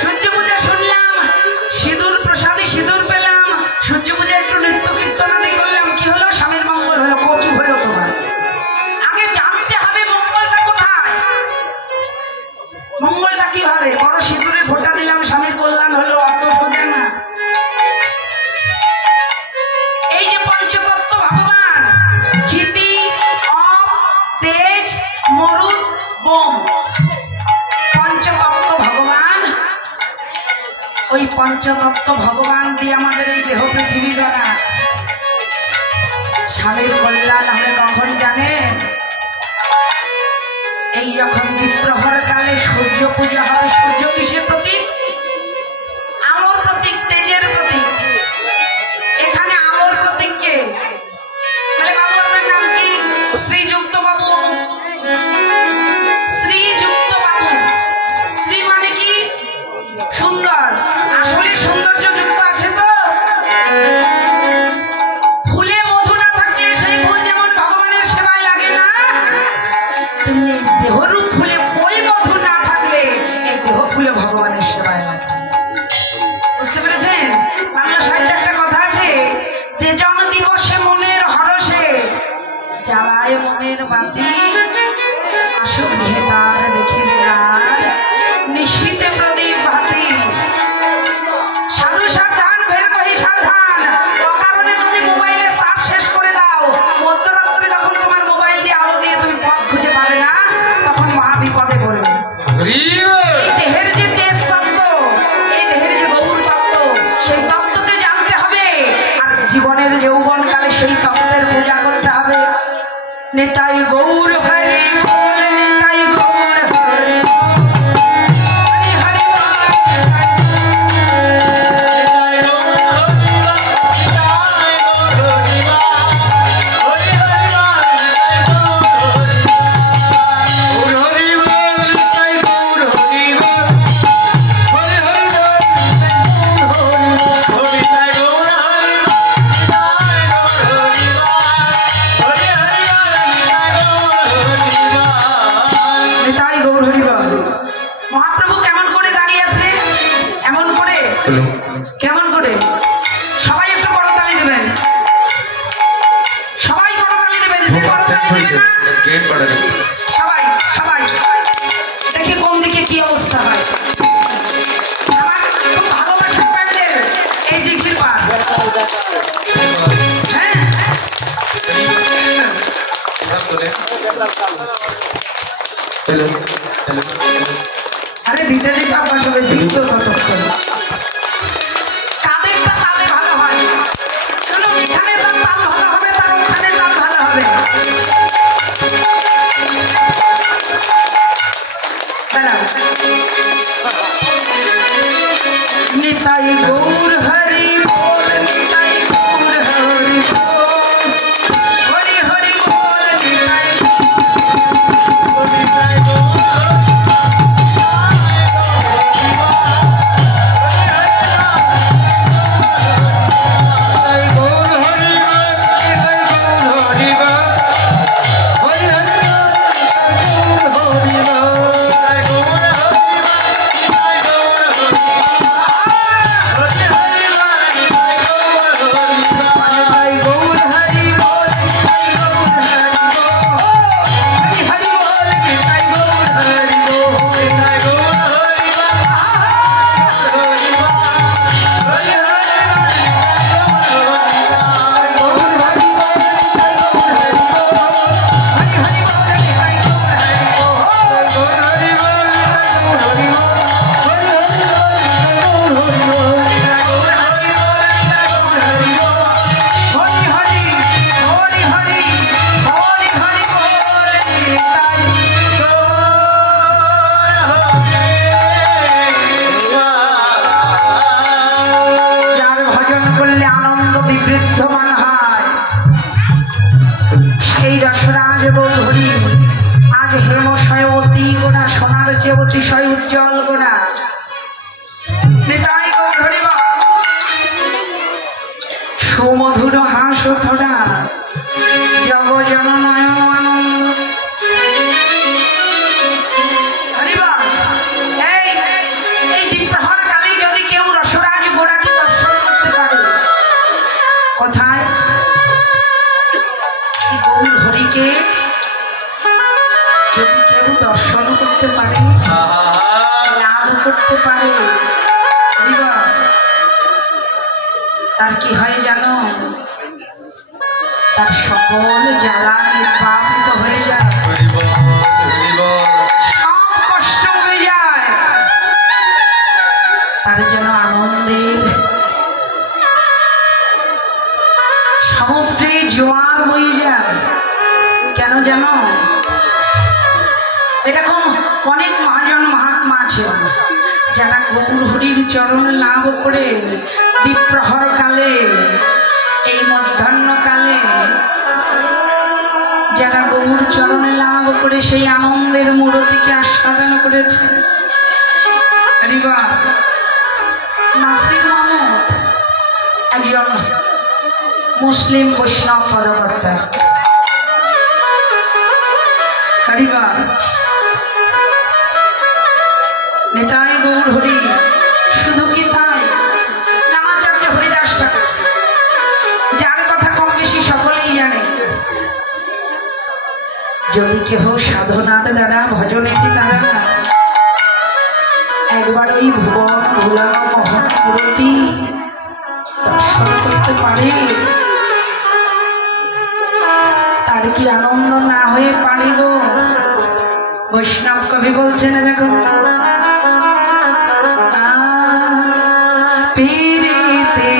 সূর্য পূজা শুনলাম, সিঁদুর প্রসাদে সিঁদুর পেলাম, সূর্য পূজা একটু নৃত্য কীর্তনাদি করলাম, কি হলো? স্বামীর মঙ্গল হলো, কচু হলো তোমার। আগে জানতে হবে মঙ্গলটা কোথায়, মঙ্গলটা কিভাবে। বড় সিঁদুরে ফোঁটা দিলাম, স্বামীর কল্যাণ হলো, অত সোজা না। এই যে পঞ্চতত্ত্ব ভগবান, ক্ষিতি, অপ, তেজ, মরুৎ, বোম, পঞ্চতত্ত্ব ভগবান। ওই পঞ্চতত্ত্ব ভগবান দিয়ে আমাদের এই দেহ পৃথিবী গড়া। স্বামীর কল্যাণ হবে কখন জানেন? এই যখন দ্বিপ্রহর কালে সূর্য পূজা হবে। সূর্য কিসের প্রতীক? আলোর প্রতীক, তেজের প্রতীক। এখানে আলোর প্রতীক কে? বলে বাবু আপনার নাম কি? শ্রীযুক্ত বাবু। শ্রীযুক্ত বাবু, শ্রী মানে কি? সুন্দর। আসলে সৌন্দর্য যুক্ত আছে তো। ফুলে মধু না থাকলে সেই ফুল যেমন ভগবানের সেবায় লাগে না, তেমনি দেহরূপ ফুলে ওই মধু না থাকলে এই দেহ ফুলে ভগবানের সেবায় লাগে। বুঝতে পেরেছেন? বাংলা সাহিত্যে একটা কথা আছে, যে জন দিবসে মনের হরসে জ্বালায় মনের বাতি, আসুক গৃহে তার দেখিবে আর নিশীথে প্রদীপ ভাতি। সাধু সাবধান, বের কহি সাবধান। অকারণে যদি মোবাইলে চার্জ শেষ করে দাও, মধ্যরাত্রে যখন তোমার মোবাইল দিয়ে আলো দিয়ে তুমি পথ খুঁজে পাবে না, তখন মহা বিপদে পড়বে। এই দেহের যে তেজ তত্ত্ব, এই দেহের যে গৌর তত্ত্ব, সেই তত্ত্বকে জানতে হবে। আর জীবনের যৌবনকালে সেই তত্ত্বের পূজা করতে হবে। নিতাই গৌর হরি বল, নিতাই গৌর হরি কেমন করে? সবাই একটু করতালি দেবেন, সবাই করতালি দেবেন। সবাই সবাই দেখি কোন দিকে কি অবস্থা হয়। আমার খুব ভালোবাসার প্যান্ডেল এই দিঘির পার। হ্যাঁ, আরে দিতে দিতে আমার সবাই দিত ততক্ষণ। निताई गौर हरि बोल, निताई गौर हरि बोल, हरि हरि बोल, निताई गौर, निताई गौर। করতে পারে তার কি হয় জানো? তার সকল জ্বালা নির্বাপিত হয়ে যায়, সব কষ্ট হয়ে যায়, তার যেন আনন্দের সমুদ্রে জোয়ার হয়ে যায়। কেন জানো? এরকম অনেক মহাজন মহাত্মা আছে যারা গৌর হরির চরণ লাভ করে দ্বীপ্রহর কালে, এই মধ্যাহ্নকালে যারা গৌর চরণে লাভ করে সেই আনন্দের মূরতিকে আস্বাদন করেছে। নাসির মাহমুদ একজন মুসলিম বৈষ্ণব পদকর্তা। নেতাই গৌর হরি, শুধু কি তাই? নামাচার্য হরিদাস ঠাকুর, যার কথা কম বেশি সকলেই জানে, যদি কেহ সাধনার দ্বারা ভজনের দ্বারা একবার ওই ভুবন ভুলানো মহৎ মূর্তি দর্শন করতে পারে, তার কি আনন্দ না হয়ে পারে গো? বৈষ্ণব কবি বলছেন, দেখো পীড়িতে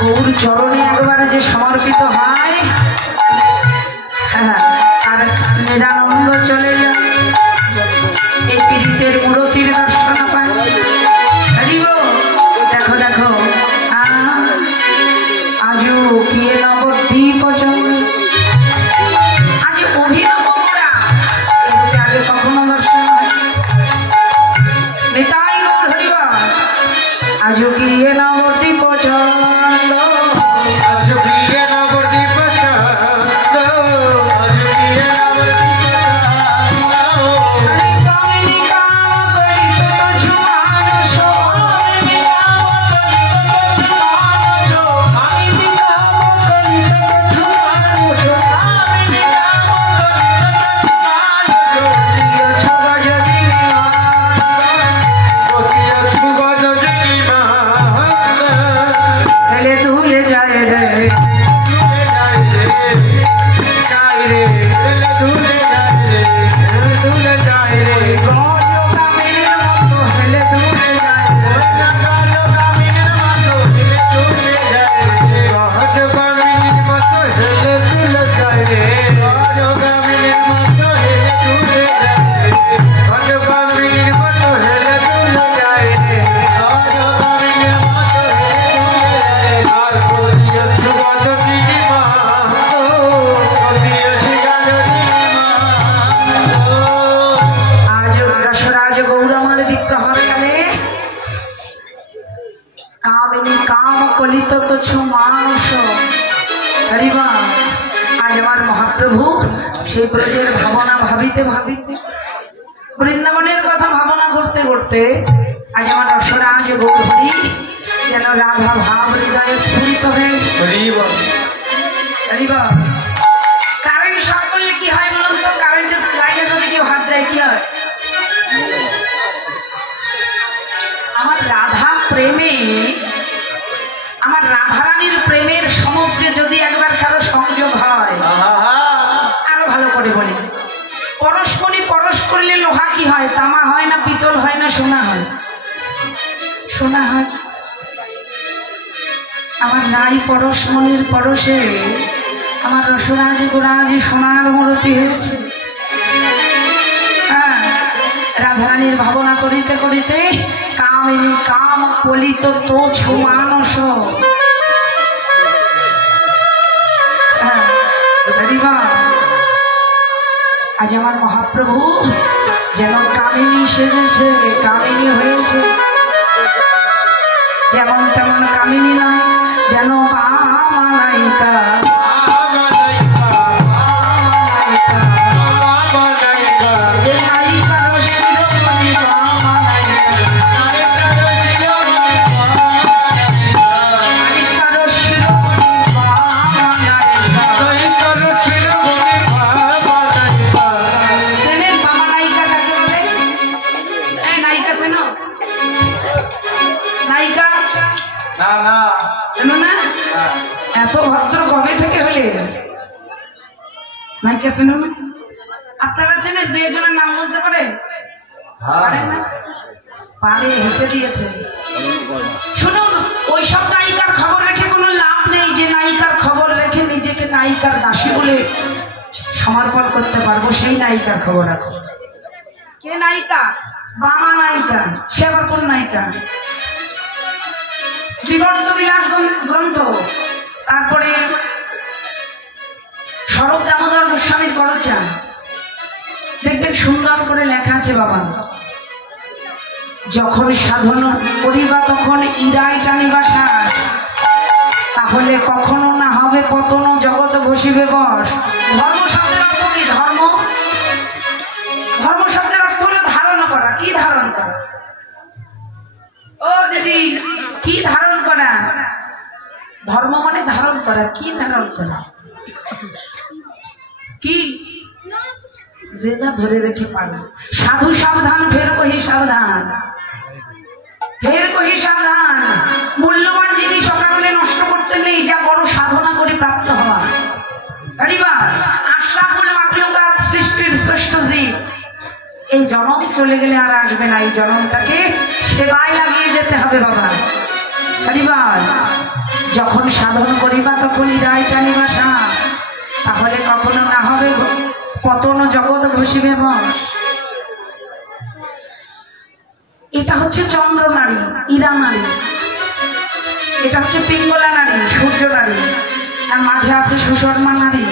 গৌর চরণে একবার যে সমর্পিত হয়, আর নিরানন্দ চলে যায়, এই পীড়িতের মূরতির দর্শন পায়। দেখো দেখো আজও কিয়ে নবদ্বীপ আজ অভিনব মোরা, আগে কখনো দর্শন হয়। নেতাই গৌর হরিবাস। আজও কি এ নবদ্বীপ চন্দ আজও কি এ নবদ্বীপ চন্দ আজও কি এ নবদ্বীপ চন্দ আরে কামিনী কাম করিত তো ঝুমানস কামিনী কাম করিত তো ঝুমানস কামিনী কাম করিত তো ঝুমানস কামিনী কাম করিত তো ঝুমানস হেলে ধুলে যায় রে কামিনীর মতো হেলে ধুলে যায় রে আজ রসরাজ গৌরমার দ্বীপ্রহরকালে কামিনী কাম কলিত তুচ্ছ মানুষ হরিবা আজ আমার মহাপ্রভু সেই ব্রজের ভাবনা ভাবিতে ভাবিতে বৃন্দাবনের কথা ভাবনা করতে করতে আজ আমার রসরাজ গৌরহরি যেন রাধা ভাব হৃদয়ে স্ফুরিত হয়েছে হরিবা কারেন্ট শর্ট করলে কি হয় বলুন তো কারেন্টের লাইনে যদি কেউ হাত দেয় কি হয় আমার রাধা প্রেমে আমার রাধারানীর প্রেমের সমুদ্রে যদি একবার কারো সংযোগ হয় আরো ভালো করে বলি পরশমণি পরশ করলে লোহা কি হয় তামা হয় না পিতল হয় না সোনা হয় সোনা হয় আমার নাই পরশমণির পরশে আমার রসরাজ গোরাজ সোনার মূর্তি হয়েছে হ্যাঁ রাধারানীর ভাবনা করিতে করিতে কামিনী কাম কলিত তোছ মানস আজ আমার মহাপ্রভু যেন কামিনী সেজেছে কামিনী হয়েছে যেমন তেমন কামিনী নয় যেন বামানায়িকা এত ভদ্র কবে থেকে হলে নায়িকা শুনো না আপনারা চেনেন দুই একজনের নাম বলতে পারে পারেন না পারে হেসে দিয়েছে শুনুন ওইসব নায়িকার খবর রেখে কোনো লাভ নেই যে নায়িকার খবর রেখে নিজেকে নায়িকার দাসী বলে সমর্পণ করতে পারবো সেই নায়িকার খবর রাখো কে নায়িকা বামা নায়িকা সে আবার কোন নায়িকা বিবর্ত বিলাস গ্রন্থ তারপরে স্বরূপ দামোদর গোস্বামীর করচা দেখবেন সুন্দর করে লেখা আছে বাবা যখন সাধন করিবা তখন ইরাই টানিবা শ্বাস তাহলে কখনো না হবে পতন জগৎ ঘষিবে বস ধর্ম শব্দের অর্থ কি ধর্ম ধর্ম শব্দের অর্থ হলো ধারণ করা কি ধারণ করা ও দিদি কি ধারণ করা ধর্ম মানে ধারণ করা কি ধারণ করা কি যে যা ধরে রেখে পারে সাধু সাবধান ফের কহি সাবধান ফের কহি সাবধান মূল্যবান জিনিস সকালে নষ্ট করতে নেই যা বড় সাধনা করে প্রাপ্ত হওয়া আশরাফুল মাখলুকাত সৃষ্টির শ্রেষ্ঠ জীব এই জনম চলে গেলে আর আসবে না এই জনমটাকে সেবায় লাগিয়ে যেতে হবে বাবা হরিবার যখন সাধন করিবা তখন হৃদয় টানিবা শ্বাস তাহলে কখনো না হবে পতন জগৎ ঘষিবে বস এটা হচ্ছে চন্দ্র নারী ইরা নারী এটা হচ্ছে পিঙ্গলা নারী সূর্য নারী আর মাঝে আছে সুশর্মা নারী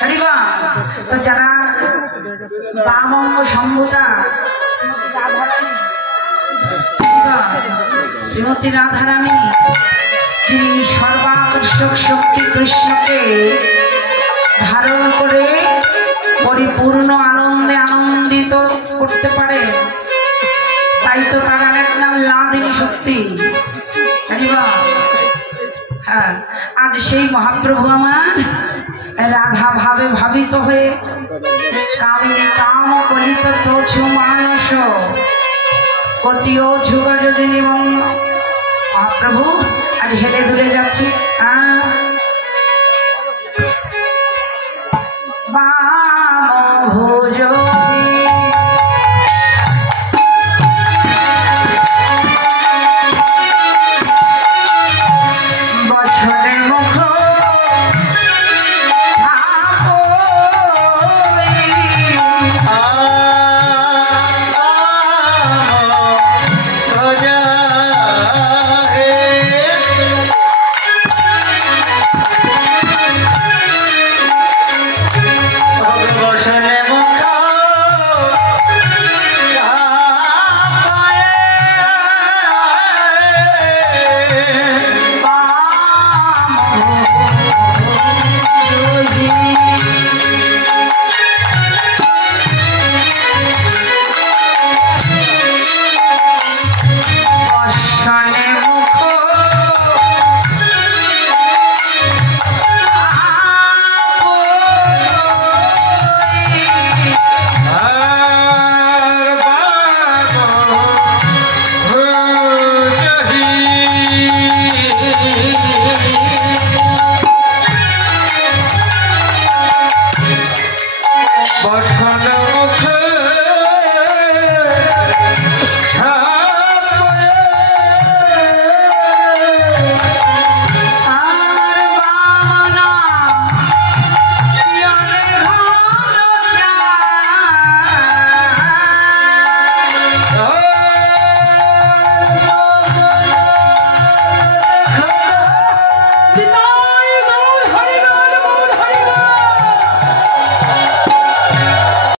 হরিবা তো যারা বামঙ্গ সম্ভুতা শ্রীমতী রাধারানী যিনি সর্বাকর্ষক শক্তি কৃষ্ণকে ধারণ করে পরিপূর্ণ আনন্দে আনন্দিত করতে পারে, তাই তো তার এক নাম লাদেবী শক্তি। হ্যাঁ, আজ সেই মহাপ্রভু আমার রাধা ভাবে ভাবিত হয়ে কামিনী কাম কলিত তোছু মানস কতিও ঝুগা যদি নিবন্ধ মহাপ্রভু আজ হেলে দুলে যাচ্ছে।